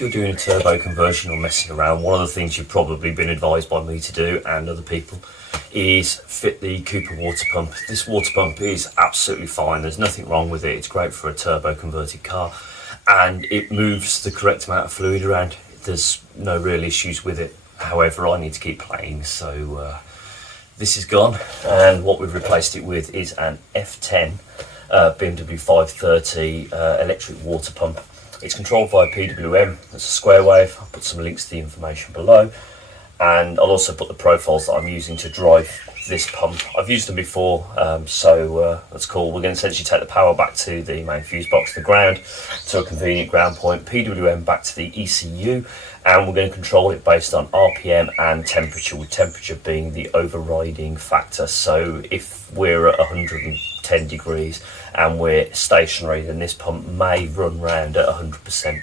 if you're doing a turbo conversion or messing around, one of the things you've probably been advised by me to do and other people is fit the Cooper water pump. This water pump is absolutely fine, there's nothing wrong with it, it's great for a turbo converted car and it moves the correct amount of fluid around. There's no real issues with it. However, I need to keep playing, so this is gone, and what we've replaced it with is an F10 BMW 530 electric water pump. It's controlled via PWM, it's a square wave. I'll put some links to the information below, and I'll also put the profiles that I'm using to drive this pump. I've used them before, so that's cool. We're going to essentially take the power back to the main fuse box, the ground, to a convenient ground point, PWM back to the ECU, and we're going to control it based on RPM and temperature, with temperature being the overriding factor. So if we're at 110 degrees and we're stationary, then this pump may run round at 100%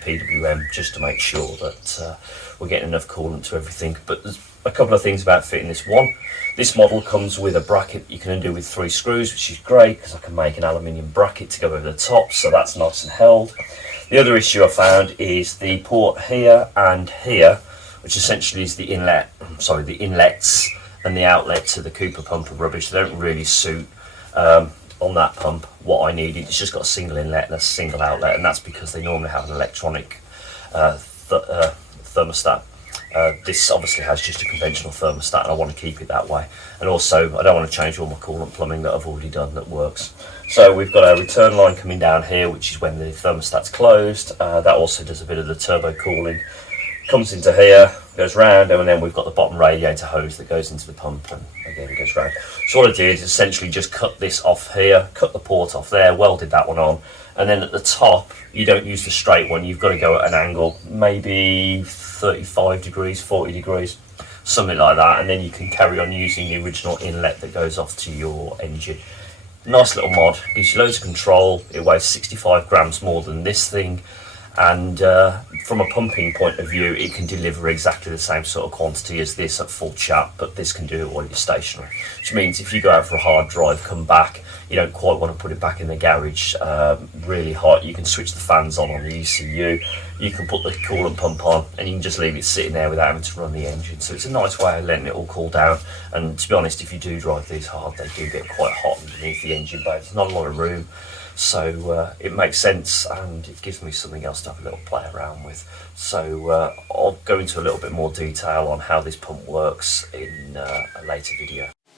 PWM just to make sure that we're getting enough coolant to everything. But there's a couple of things about fitting this one. This model comes with a bracket you can undo with 3 screws, which is great because I can make an aluminium bracket to go over the top, so that's nice and held. The other issue I found is the port here and here, which essentially is the inlet, the inlets and the outlet to the Cooper pump are rubbish. They don't really suit on that pump what I needed. It's just got a single inlet and a single outlet, and that's because they normally have an electronic thermostat. This obviously has just a conventional thermostat, and I want to keep it that way. And also, I don't want to change all my coolant plumbing that I've already done that works. So we've got a return line coming down here, which is when the thermostat's closed. That also does a bit of the turbo cooling. Comes into here, goes round, and then we've got the bottom radiator hose that goes into the pump, and again it goes round. So what I did is essentially just cut this off here, cut the port off there, welded that one on, and then at the top, you don't use the straight one, you've got to go at an angle, maybe 35 degrees, 40 degrees, something like that, and then you can carry on using the original inlet that goes off to your engine. Nice little mod, gives you loads of control. It weighs 65 grams more than this thing, and from a pumping point of view, it can deliver exactly the same sort of quantity as this at full chat, but this can do it while you're stationary, which means if you go out for a hard drive, come back, you don't quite want to put it back in the garage really hot, you can switch the fans on the ECU, you can put the coolant pump on, and you can just leave it sitting there without having to run the engine. So it's a nice way of letting it all cool down, and to be honest, if you do drive these hard, they do get quite hot underneath the engine bay. There's not a lot of room, so it makes sense, and it gives me something else to have a little play around with. So I'll go into a little bit more detail on how this pump works in a later video.